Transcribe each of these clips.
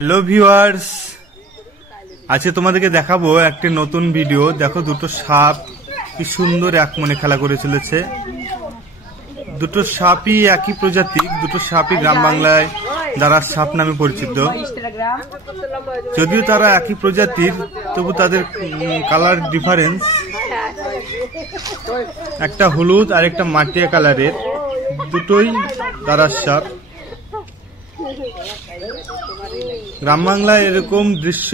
Hello viewers, আজকে তোমাদেরকে দেখাবো একটি নতুন ভিডিও। দেখো, দুটো সাপ কি সুন্দর এক মনে খেলা করে চলেছে। দুটো সাপই একই প্রজাতির, দুটো সাপই গ্রাম বাংলায় দারার সাপ নামে পরিচিত। যদিও তারা একই প্রজাতির, তবু তাদের কালার ডিফারেন্স। একটা হলুদ আর একটা মাটিয়া কালারের, দুটোই দারার সাপ। গ্রাম বাংলায় এরকম দৃশ্য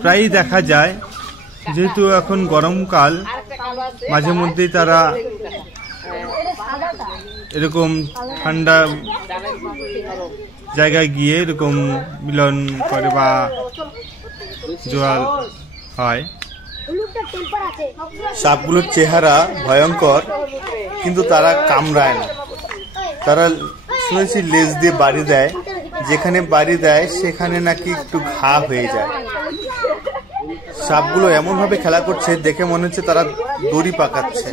প্রায়ই দেখা যায়। যেহেতু এখন গরমকাল, মাঝে মধ্যেই তারা এরকম ঠান্ডা জায়গায় গিয়ে এরকম মিলন করে বা জোয়ার হয়। সাপগুলোর চেহারা ভয়ঙ্কর, কিন্তু তারা কামড়ায় না। তারা শুনেছি লেজ দিয়ে বাড়ি দেয়, যেখানে বাড়ি দেয় সেখানে নাকি একটু ঘা হয়ে যায়। সাপগুলো এমন ভাবে খেলা করছে, দেখে মনে হচ্ছে তারা দড়ি পাকাচ্ছে।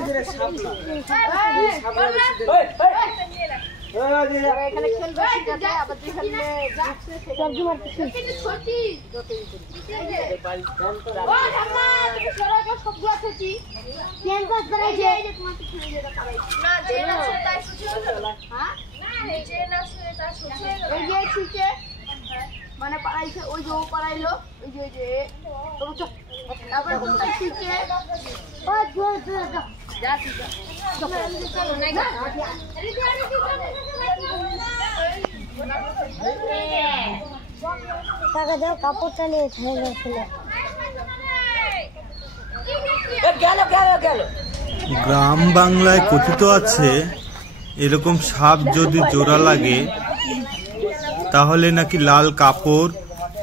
মানে পাড়াইছে, ওই যে ও পাড়াইলো, ওই যে তারপরে কাপড়টা নিয়ে গ্রাম বাংলায় কথিত আছে, এরকম সাপ যদি জোড়া লাগে তাহলে নাকি লাল কাপড়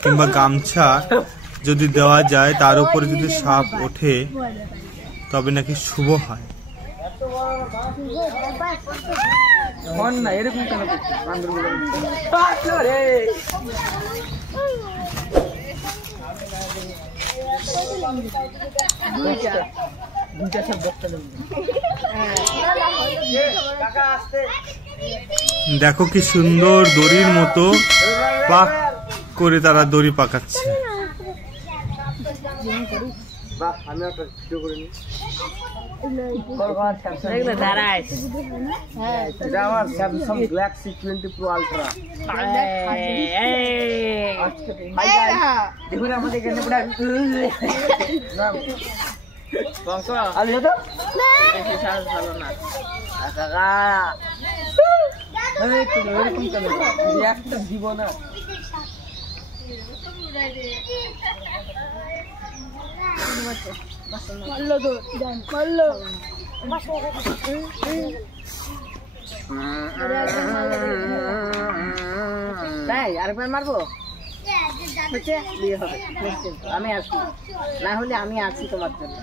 কিংবা গামছা যদি দেওয়া যায়, তার উপরে যদি সাপ ওঠে তবে নাকি শুভ হয়। দেখো কি সুন্দর দড়ির মতো পাক করে তারা দড়ি পাকাচ্ছে। দিব না আরেকবার মারবো, আমি আছি, না হলে আমি আছি তোমার জন্য।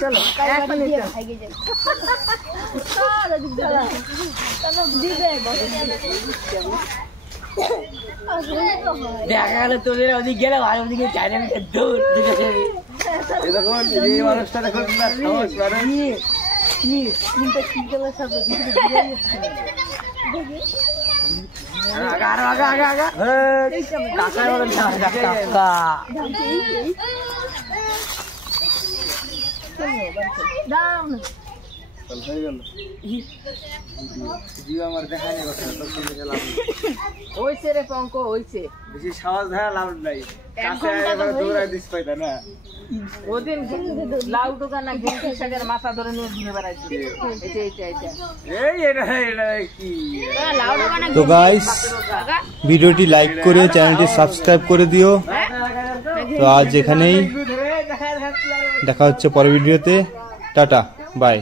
চলো দেখা গেল তোদের ওদিক গেলে আর ওদিকে চাইনা দৌড় মানুষটা দেখুন হইছে রে পঙ্ক, হইছে বেশি সাহস ধরা লাভ নাই। ওদিন লাউ টোকা না গেন্টির শাকের মাথা ধরে নিয়ে ঘুরে বেড়াইছে। তো গাইস, ভিডিওটি লাইক করে চ্যানেলটি সাবস্ক্রাইব করে দিও। তো আজ এখানেই, দেখা হচ্ছে পরের ভিডিওতে। Tata, by.